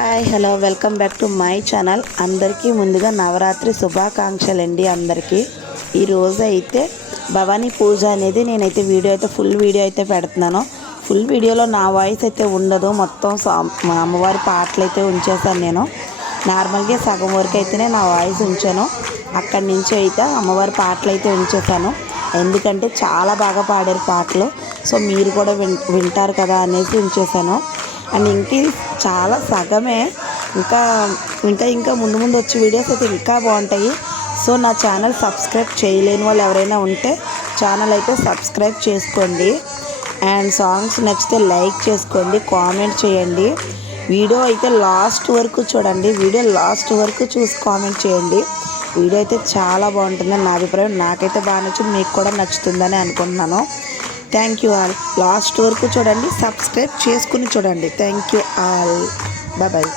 Hi hello welcome back to my channel. అందరికీ ముందుగా నవరాత్రి శుభాకాంక్షలు అండి. అందరికీ ఈరోజు అయితే భవానీ పూజ అనేది నేనైతే ఫుల్ వీడియో అయితే పెడుతున్నాను. ఫుల్ వీడియోలో నా వాయిస్ అయితే ఉండదు, మొత్తం మా అమ్మవారి పాటలు అయితే ఉంచేసాను. నేను నార్మల్గా సగం వరకు అయితేనే నా వాయిస్ ఉంచాను, అక్కడి నుంచి అయితే అమ్మవారి పాటలు అయితే ఉంచేసాను. ఎందుకంటే చాలా బాగా పాడారు పాటలు, సో మీరు కూడా వింటారు కదా అనేసి ఉంచేసాను. అండ్ చాలా సగమే, ఇంకా ఇంకా ఇంకా ముందు ముందు వచ్చే వీడియోస్ అయితే ఇంకా బాగుంటాయి. సో నా ఛానల్ సబ్స్క్రైబ్ చేయలేని వాళ్ళు ఎవరైనా ఉంటే ఛానల్ అయితే సబ్స్క్రైబ్ చేసుకోండి. అండ్ సాంగ్స్ నచ్చితే లైక్ చేసుకోండి, కామెంట్ చేయండి. వీడియో అయితే లాస్ట్ వరకు చూడండి, వీడియో లాస్ట్ వరకు చూసి కామెంట్ చేయండి. వీడియో అయితే చాలా బాగుంటుందని నా అభిప్రాయం. నాకైతే బాగా నచ్చింది, మీకు కూడా నచ్చుతుందని అనుకుంటున్నాను. Thank you all. లాస్ట్ వరకు చూడండి, సబ్స్క్రైబ్ చేసుకుని చూడండి. Thank you all. బాయ్.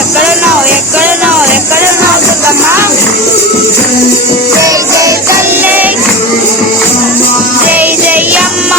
ఎక్కడున్నావు ఎక్కడున్నావు ఎక్కడున్నావు దుర్గమ్మ జై జై తల్లి జై జై అమ్మ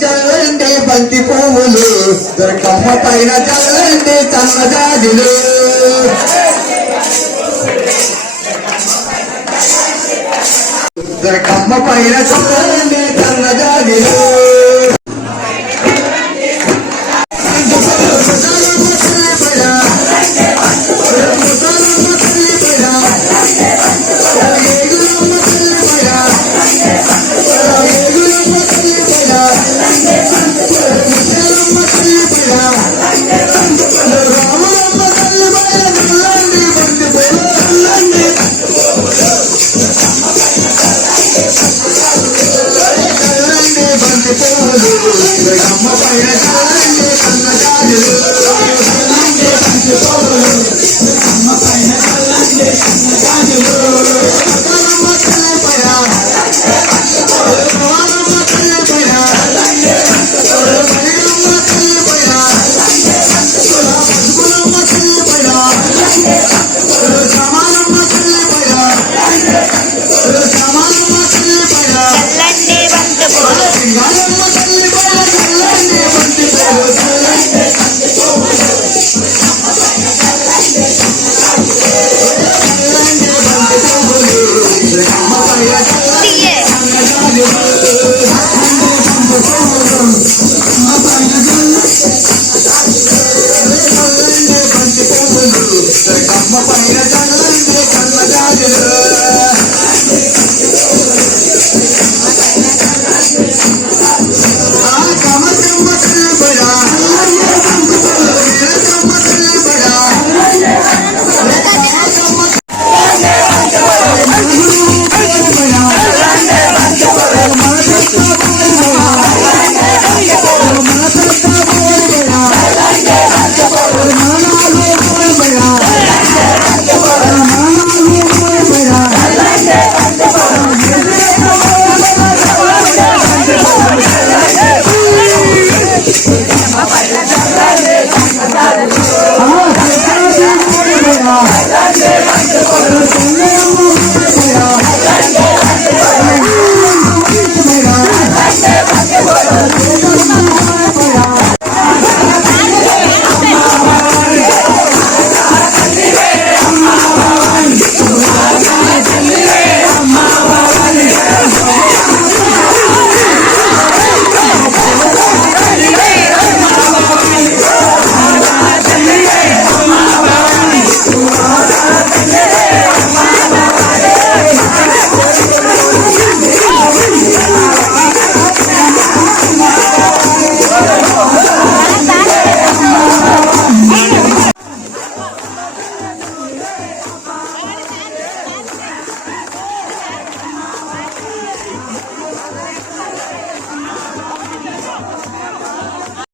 జల్లండి బంతి పువ్వులు దుర్గమ్మ పైన జల్లండి తన్నజాజులు దుర్గమ్మ పైన జల్లండి తన్నజాజులు పైన చల్లండి సన్నజాజులు